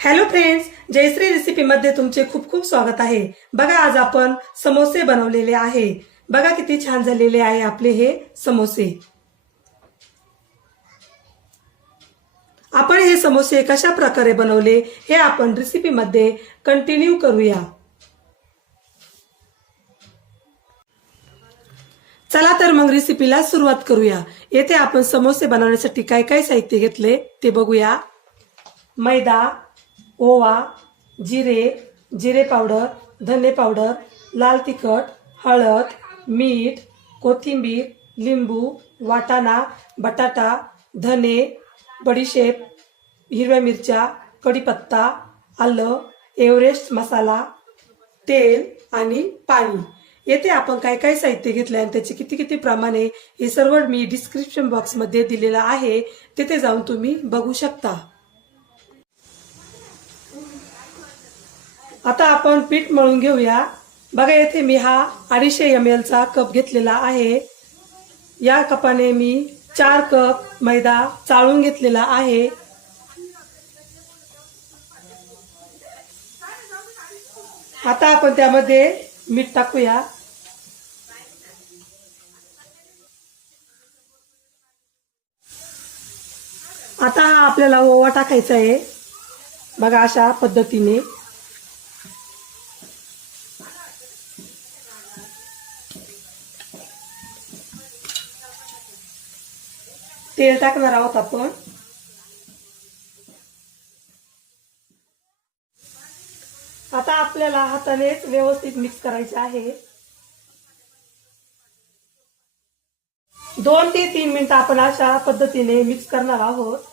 Hello friends, Jayashree recipe मध्ये तुमचे खूप खूप स्वागत आहे। बघा, आज आपण समोसे बनवलेले आहे। बघा किती छान झालेले आहे आपले हे समोसे। आपण हे समोसे कशा प्रकारे बनवले हे आपण रेसिपी मध्ये कंटिन्यू करूया। चला तर मग रेसिपीला सुरुवात करूया। येथे आपण समोसे बनवण्यासाठी काय काय साहित्य घेतले ते बघूया। मैदा, ओवा, जिरे, जिरे पावडर, धने पावडर, लाल तिखट, हळद, मीठ, कोथिंबीर, लिंबू, वाटाणा, बटाटा, धने, बडीशेप, हिरव्या मिरच्या, कढीपत्ता, आलं, एव्हरेस्ट मसाला, तेल आणि पाणी। येथे आपण काय काय साहित्य घेतले आणि त्याचे किती किती प्रमाण आहे हे सर्व मी डिस्क्रिप्शन बॉक्स मध्ये दिलेलं आहे, तिथे जाऊन तुम्ही बघू शकता। आता आपण पीठ मळून घेऊया। बघा, येथे मी हा 250 ml चा कप घेतलेला आहे। या कपाने मी 4 कप मैदा चाळून घेतलेला आहे। आता आपण त्यामध्ये मीठ टाकूया। आता हा आपल्याला ओवा टाकायचा आहे। बघा, अशा पद्धतीने तेल टाकणार आहोत आपण। आता आपल्याला हातानेच व्यवस्थित मिक्स करायचे आहे। 2 ते 3 मिनिट आपण अशा पद्धतीने मिक्स करणार आहोत।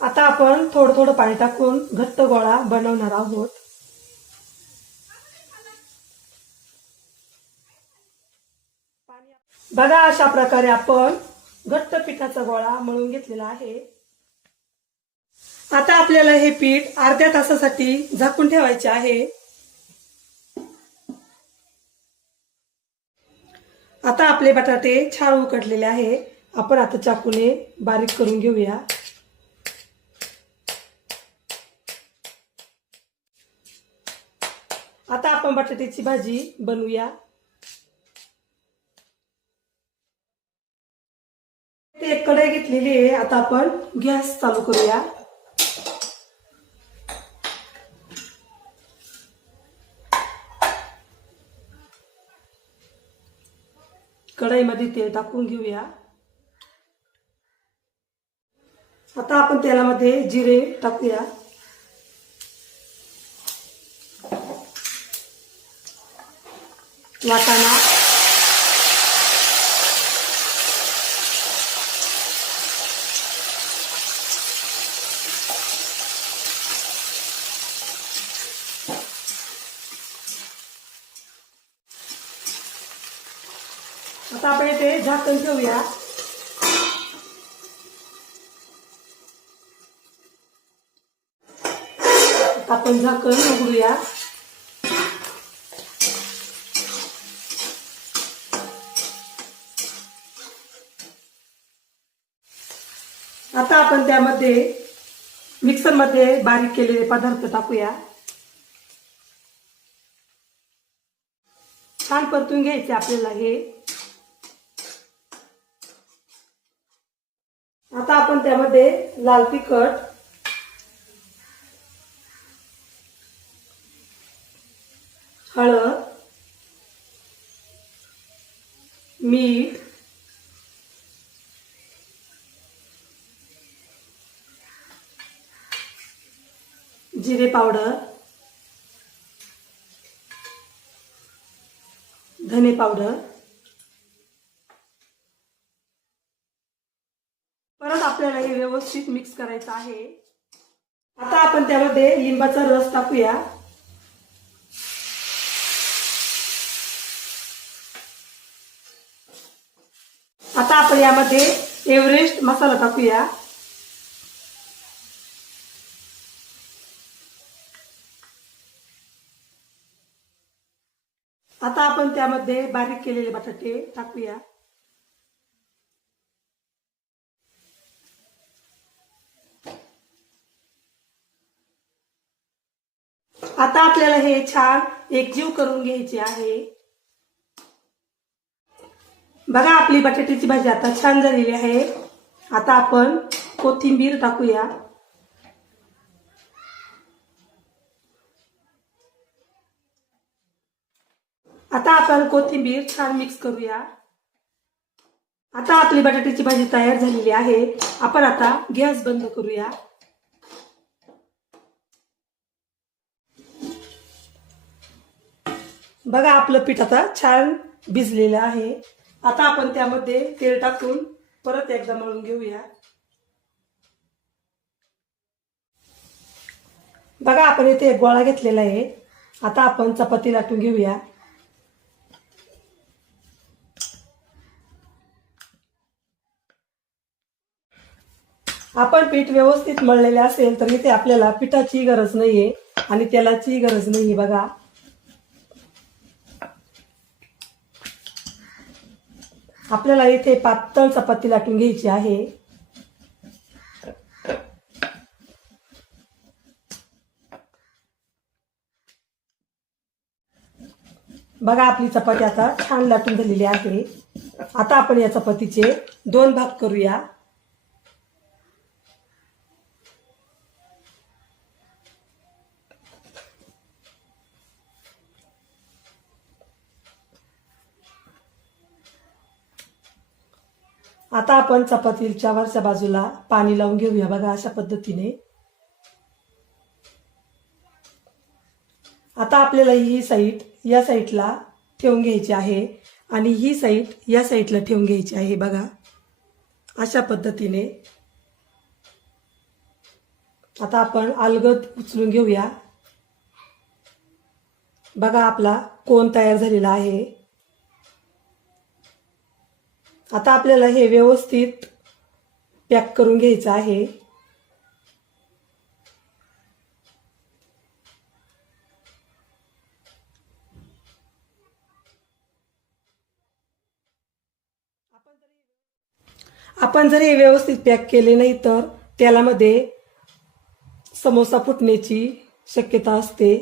आता आपण थोडं थोडं पाणी टाकून घट्ट गोळा बनवणार आहोत। बघा, अशा प्रकारे आपण घट्ट पिठाचा गोळा मळून घेतलेला आहे। आता आपल्याला हे पीठ अर्ध्या तासासाठी झाकून ठेवायचे आहे। आता आपले बटाटे छान उकडलेले आहे। आपण आता चाकूने बारीक करून घेऊया। आता आपण बटाट्याची भाजी बनवूया। एक कढई घेतलेली आहे। आता आपण गॅस चालू करूया। कढईमध्ये तेल टाकून घेऊया। आता आपण तेलामध्ये जिरे टाकूया। वाटाणा, आता आपण इथे झाकण ठेवूया। आपण झाकण उघडूया। आता आपण त्यामध्ये मिक्सर मध्ये बारीक केलेले पदार्थ टाकूया। छान परतून घ्यायचे आपल्याला हे। आता आपण त्यामध्ये लाल तिखट, हळद, मीठ, जिरे पावडर, धने पावडर, परत आपल्याला हे व्यवस्थित मिक्स करायचं आहे। आता आपण त्यामध्ये लिंबाचा रस टाकूया। आता आपण यामध्ये एव्हरेस्ट मसाला टाकूया। आता आपण त्यामध्ये बारीक केलेले बटाटे टाकूया। आता आपल्याला हे छान एकजीव करून घ्यायचे आहे. बघा आपली बटाट्याची भाजी आता छान झालेली आहे. आता आपण कोथिंबीर टाकूया. आता आपण कोथिंबीर छान मिक्स करूया. आता आपली बटाट्याची भाजी तयार झालेली आहे. आपण आता गॅस बंद करूया. बघा आपलं पीठ आता छान भिजलेलं आहे. आता आपण त्यामध्ये तेल टाकून परत एकदा मळून घेऊया. बघा आपण इथे एक गोळा घेतलेला आहे. आता आपण चपाती लाटून घेऊया. आपण पीठ व्यवस्थित मळलेले असेल तर इथे आपल्याला पिठाची गरज नाहीये आणि तेलाची गरज नाहीये. बघा आपल्याला इथे पातळ चपाती लाटून घ्यायची आहे. बघा आपली चपाती आता छान लाटून झालेली आहे. आता आपण या चपातीचे 2 भाग करूया. आता आपण चपातीच्या वरच्या बाजूला पाणी लावून घेऊया. बघा अशा पद्धतीने. आता आपल्याला ही साईड या साईडला ठेवून घ्यायची आहे आणि ही साईड या साईडला ठेवून घ्यायची आहे. बघा अशा पद्धतीने. आता आपण अलगद उचलून घेऊया. बघा आपला कोन तयार झालेला आहे. आता आपल्याला हे व्यवस्थित पॅक करून घ्यायचं आहे. आपण जर हे व्यवस्थित पॅक केले नाही तर तेलामध्ये समोसा फुटण्याची शक्यता असते.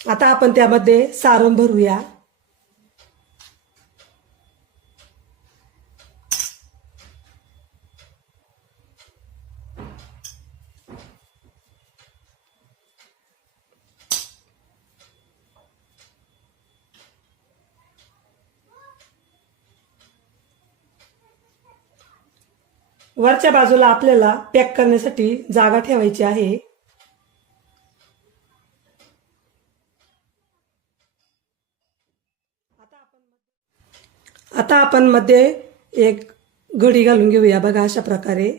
आता आपण त्यामध्ये सारण भरूया. वरच्या बाजूला आपल्याला पॅक करण्यासाठी जागा ठेवायची आहे. आता आपण मध्ये एक घडी घालून घेऊया. बघा अशा प्रकारे.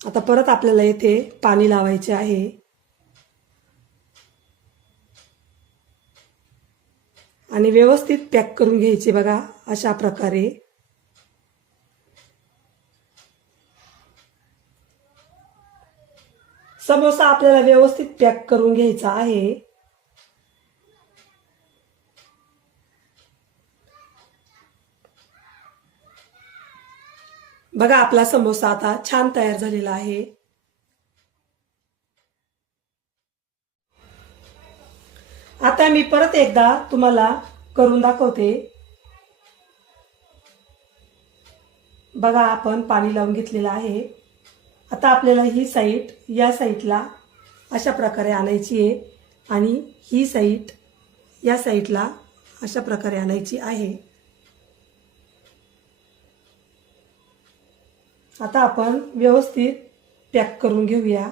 आता परत आपल्याला येथे पाणी लावायचे आहे. आणि व्यवस्थित पॅक करून घ्यायचे. बघा अशा प्रकारे. समोसा आपल्याला व्यवस्थित पॅक करून घ्यायचा आहे. बघा आपला समोसा आता छान तयार झालेला आहे. आता मी परत एकदा तुम्हाला करून दाखवते. बघा आपण पाणी लावून घेतलेलं आहे. आता आपल्याला ही साईड या साईडला अशा प्रकारे आणायची आहे आणि ही साईड या साईडला अशा प्रकारे आणायची आहे. आता आपण व्यवस्थित पॅक करून घेऊया.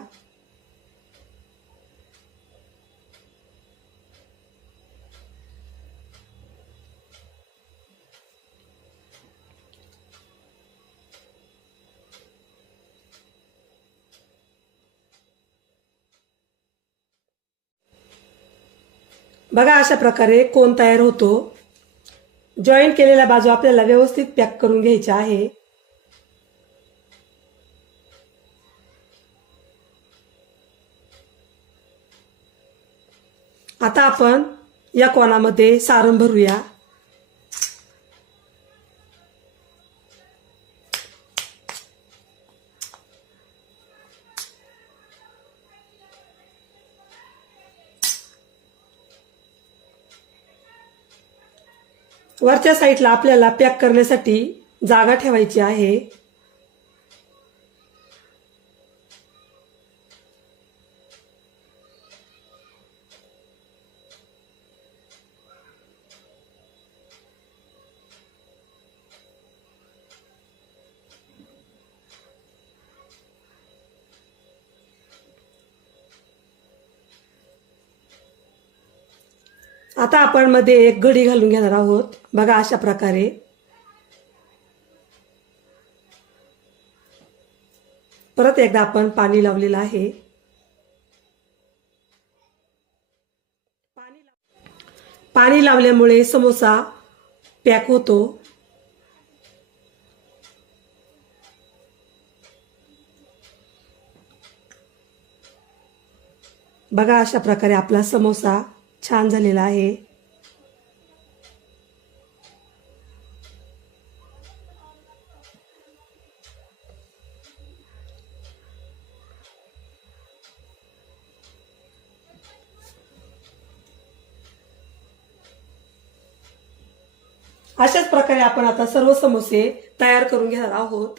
बघा अशा प्रकारे कोन तयार होतो. जॉईंट केलेल्या बाजू आपल्याला व्यवस्थित पॅक करून घ्यायच्या आहे. आता आपण या कोणामध्ये सारण भरूया. वरच्या साईडला आपल्याला पॅक करण्यासाठी जागा ठेवायची आहे. आता आपण मध्ये एक घडी घालून घेणार आहोत. बघा अशा प्रकारे. परत एकदा आपण पाणी लावलेलं आहे. पाणी लावल्यामुळे समोसा पॅक होतो. बघा अशा प्रकारे आपला समोसा छान झालेला आहे. अशाच प्रकारे आपण आता सर्व समोसे तयार करून घेणार आहोत.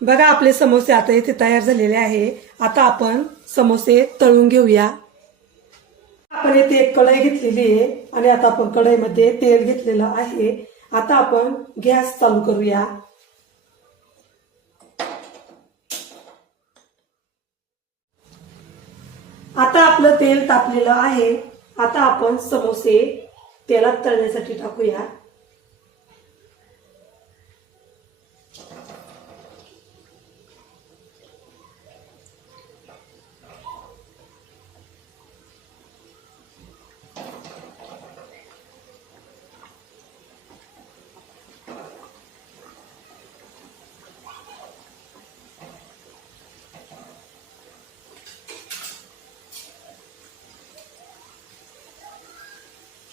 बघा आपले समोसे आता इथे तयार झालेले आहे. आता आपण समोसे तळून घेऊया. आपण इथे एक कढई घेतलेली आहे आणि आता आपण कढईमध्ये तेल घेतलेलं आहे. आता आपण गॅस चालू करूया. आता आपलं तेल तापलेलं आहे. आता आपण समोसे तेलात तळण्यासाठी टाकूया.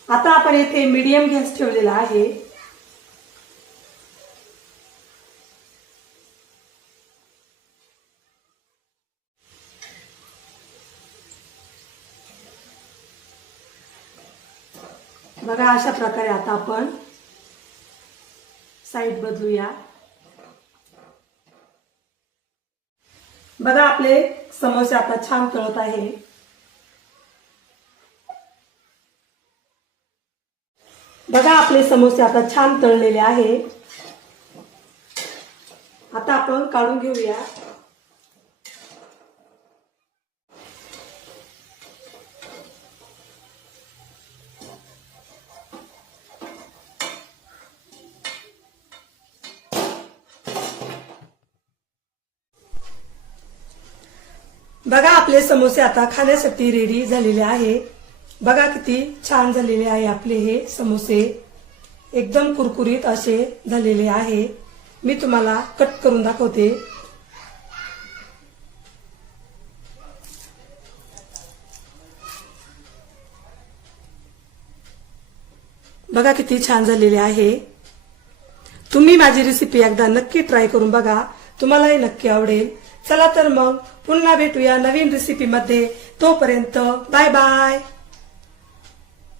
आता आपण येथे मीडियम गॅस ठेवलेला आहे. बघा अशा प्रकारे आता आपण साईड बदलूया. बघा आपले समोसे आता छान तळत आहे. बघा आपले समोसे आता छान तळलेले आहे. आता आपण काढून घेऊया. बघा आपले समोसे आता खाण्यासाठी रेडी झालेले आहे. बघा किती छान झालेले आहे आपले हे समोसे. एकदम कुरकुरीत असे झालेले आहे. मी तुम्हाला कट करून दाखवते. बघा किती छान झालेले आहे. तुम्ही माझी रेसिपी एकदा नक्की ट्राय करून बघा. तुम्हालाही नक्की आवडेल. चला तर मग पुन्हा भेटूया नवीन रेसिपी मध्ये. तोपर्यंत बाय बाय.